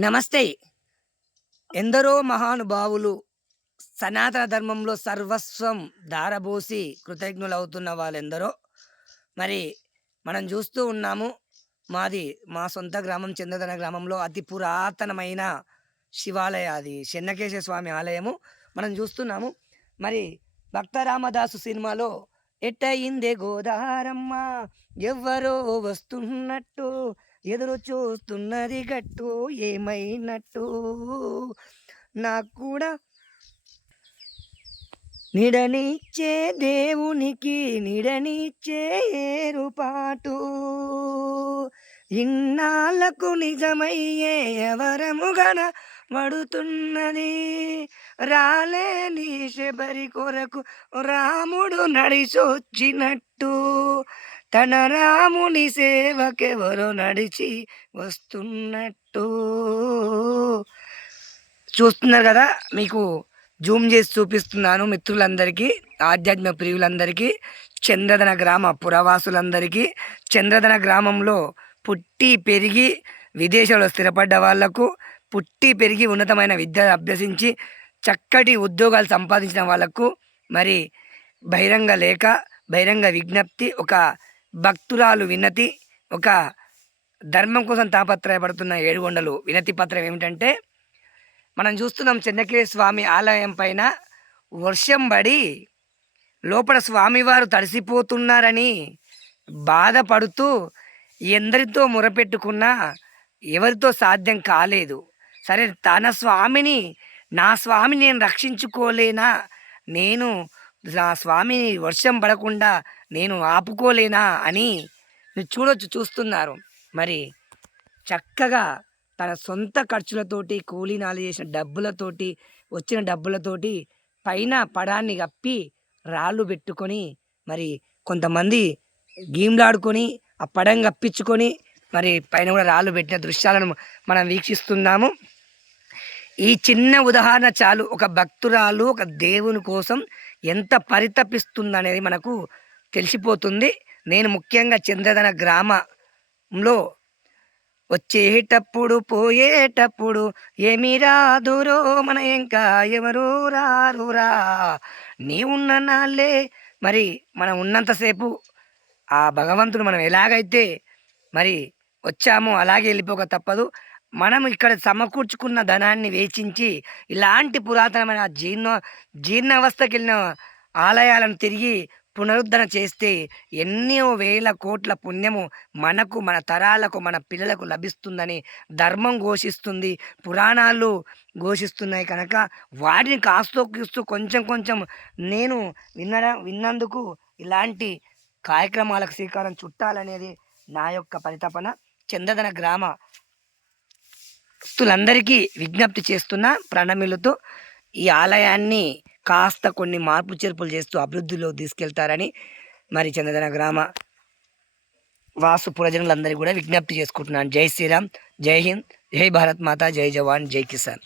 నమస్తే. ఎందరో మహానుభావులు సనాతన ధర్మంలో సర్వస్వం దారబోసి కృతజ్ఞులవుతున్న వాళ్ళెందరో. మరి మనం చూస్తూ ఉన్నాము మాది మా సొంత గ్రామం చంద్రధన గ్రామంలో అతి పురాతనమైన శివాలయ అది చెన్నకేశ్వర స్వామి ఆలయము మనం చూస్తున్నాము. మరి భక్త రామదాసు సినిమాలో ఎట్టయిందే గోదారమ్మ ఎవ్వరో వస్తున్నట్టు ఎదురు చూస్తున్నది గట్టు ఏమైనట్టు? నాకు కూడా నిడనిచ్చే దేవునికి నిడనిచ్చే ఏరుపాటు. ఇన్నాళ్ళకు నిజమయ్యే ఎవరముగన పడుతున్నది? రాలేని శబరి కొరకు రాముడు నడిసొచ్చినట్టు. తన రాముని సేవకెవరో నడిచి వస్తున్నట్టు. చూస్తున్నారు కదా మీకు జూమ్ చేసి చూపిస్తున్నాను మిత్రులందరికీ ఆధ్యాత్మిక ప్రియులందరికీ చంద్రధన గ్రామ పురవాసులందరికీ. చంద్రధన గ్రామంలో పుట్టి పెరిగి విదేశాల్లో స్థిరపడ్డ వాళ్ళకు పుట్టి పెరిగి ఉన్నతమైన విద్య అభ్యసించి చక్కటి ఉద్యోగాలు సంపాదించిన వాళ్ళకు మరి బహిరంగ లేఖ బహిరంగ విజ్ఞప్తి ఒక భక్తురాలు వినతి ఒక ధర్మం కోసం తాపత్రయపడుతున్న ఏడుగొండలు వినతి పత్రం ఏమిటంటే మనం చూస్తున్నాం చెన్నకేశ్వర స్వామి ఆలయం పైన వర్షం పడి లోపల స్వామివారు తడిసిపోతున్నారని బాధపడుతూ ఎందరితో మొరపెట్టుకున్నా ఎవరితో సాధ్యం కాలేదు. సరే తన స్వామిని నా స్వామి నేను రక్షించుకోలేనా? నేను నా స్వామిని వర్షం పడకుండా నేను ఆపుకోలేనా అని మీరు చూడొచ్చు చూస్తున్నారు. మరి చక్కగా తన సొంత ఖర్చులతోటి కూలీనాలు చేసిన డబ్బులతోటి వచ్చిన డబ్బులతోటి పైన పడాన్ని కప్పి రాళ్ళు పెట్టుకొని మరి కొంతమంది గీమ్లాడుకొని ఆ పడం కప్పించుకొని మరి పైన కూడా రాళ్ళు పెట్టిన దృశ్యాలను మనం వీక్షిస్తున్నాము. ఈ చిన్న ఉదాహరణ చాలు. ఒక భక్తురాలు ఒక దేవుని కోసం ఎంత పరితపిస్తుందనేది మనకు తెలిసిపోతుంది. నేను ముఖ్యంగా చంద్రధన గ్రామంలో వచ్చేటప్పుడు పోయేటప్పుడు ఏమి రాదురో మన ఇంకా ఎవరు రారురా. నీ ఉన్న నాళ్ళే. మరి మనం ఉన్నంతసేపు ఆ భగవంతుడు మనం ఎలాగైతే మరి వచ్చామో అలాగే వెళ్ళిపోక తప్పదు. మనం ఇక్కడ సమకూర్చుకున్న ధనాన్ని వేచించి ఇలాంటి పురాతనమైన జీర్ణ జీర్ణావస్థకి వెళ్ళిన ఆలయాలను తిరిగి పునరుద్ధరణ చేస్తే ఎన్నో వేల కోట్ల పుణ్యము మనకు మన తరాలకు మన పిల్లలకు లభిస్తుందని ధర్మం ఘోషిస్తుంది. పురాణాలు ఘోషిస్తున్నాయి కనుక వాటిని కాస్తో కూస్తూ కొంచెం కొంచెం నేను విన్న విన్నందుకు ఇలాంటి కార్యక్రమాలకు శ్రీకారం చుట్టాలనేది నా యొక్క పరితపన. చందదన గ్రామ భక్తులందరికీ విజ్ఞప్తి చేస్తున్న ప్రణమిలతో ఈ ఆలయాన్ని కాస్త కొన్ని మార్పు చేర్పులు చేస్తూ అభివృద్ధిలో తీసుకెళ్తారని మరి చందన గ్రామ వాసు పురజనులందరికీ కూడా విజ్ఞప్తి చేసుకుంటున్నాను. జై శ్రీరామ్ జై హింద్ జై భారత్ మాత జై జవాన్ జై కిసాన్.